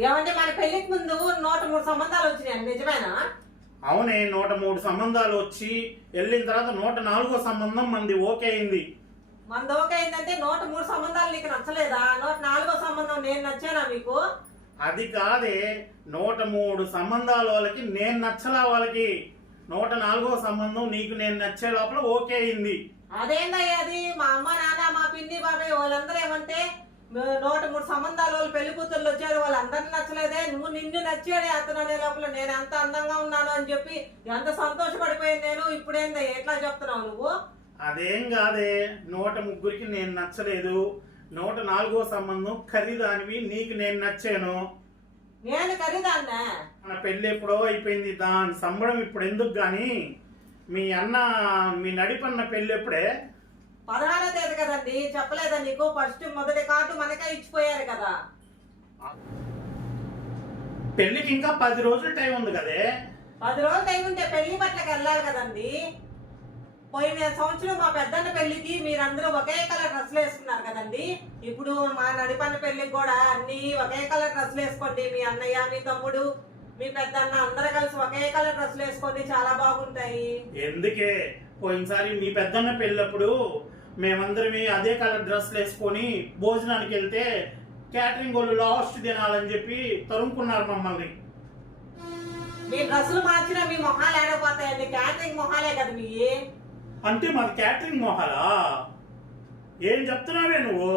ఏమంటే మన పెళ్ళికి ముందు నూట మూడు సంబంధాలు వచ్చినాయి నిజమేనా? అవునే నూట మూడు సంబంధాలు వచ్చి వెళ్ళిన తర్వాత నూట నాలుగో సంబంధం మంది ఓకే అయింది. మన దోక ఏంటంటే నూట మూడు సంబంధాలు నీకు నచ్చలేదా? నూట నాలుగో సంబంధం నేను నచ్చానా మీకు? అది కాదే నూట మూడు సంబంధాల వాళ్ళకి నేను నచ్చలా వాళ్ళకి. నూట నాలుగో సంబంధం నీకు నేను నచ్చే లోపల ఓకే అయింది. అదేందయ్య అది? మా అమ్మ నాన్న మా పిన్ని బాబాయ్ వాళ్ళందరూ ఏమంటే నూట మూడు సంబంధాలు వాళ్ళు పెళ్ళి కూతుర్లు వచ్చారు వాళ్ళందరినీ నచ్చలేదే నువ్వు నిన్ను నచ్చాడే అతను అనే లోపల నేను ఎంత అందంగా ఉన్నాను అని చెప్పి ఎంత సంతోషపడిపోయాను నేను ఇప్పుడేందయ్య ఎట్లా చెప్తున్నావు నువ్వు? అదేం కాదే నూట ముగ్గురికి నేను నచ్చలేదు నూట నాలుగో సంబంధం ఖరీదానివి నీకు నేను నచ్చాను. నేను ఖరీదాన్నే? మన పెళ్ళి ఎప్పుడో అయిపోయింది దాని సంబడం ఇప్పుడు ఎందుకు గాని మీ అన్న మీ నడిపన్న పెళ్ళి ఎప్పుడే? పదహారో తేదీ కదండి చెప్పలేదా నీకు? ఫస్ట్ మొదటి కార్డు మనకే ఇచ్చిపోయారు కదా. పెళ్ళికి ఇంకా పది రోజులు టైం ఉంది కదే. పది రోజులు టైం ఉంటే పెళ్ళి బట్టలకు వెళ్ళాలి కదండి. పోయిన సంవత్సరం మా పెద్దన్న పెళ్ళికి మీరందరూ ఒకే కలర్ డ్రెస్సులు వేసుకున్నారు కదండి. ఇప్పుడు మా నడిపన్న పెళ్ళికి కూడా అన్ని ఒకే కలర్ డ్రెస్సులు వేసుకోండి. మీ అన్నయ్య మీ తమ్ముడు మీ పెద్దన్న అందరూ కలిసి ఒకే కలర్ డ్రెస్సులు వేసుకోండి. చాలా బాగుంటాయి. ఎందుకే? పోయినసారి మీ పెద్దన్న పెళ్ళప్పుడు మేమందరం అదే కలర్ డ్రెస్లు వేసుకొని భోజనానికి వెళ్తే క్యాటరింగ్ వాళ్ళు లాస్ట్ తినాలని చెప్పి తరుముకున్నారు మమ్మల్ని. మీ డ్రెస్సులు మార్చినా మీ మొహాలు ఏడపోతాయండి. క్యాటరింగ్ మొహాలే కదా మీ అంటే మాది క్యాటరింగ్ మొహాలా? ఏం చెప్తున్నావే నువ్వు?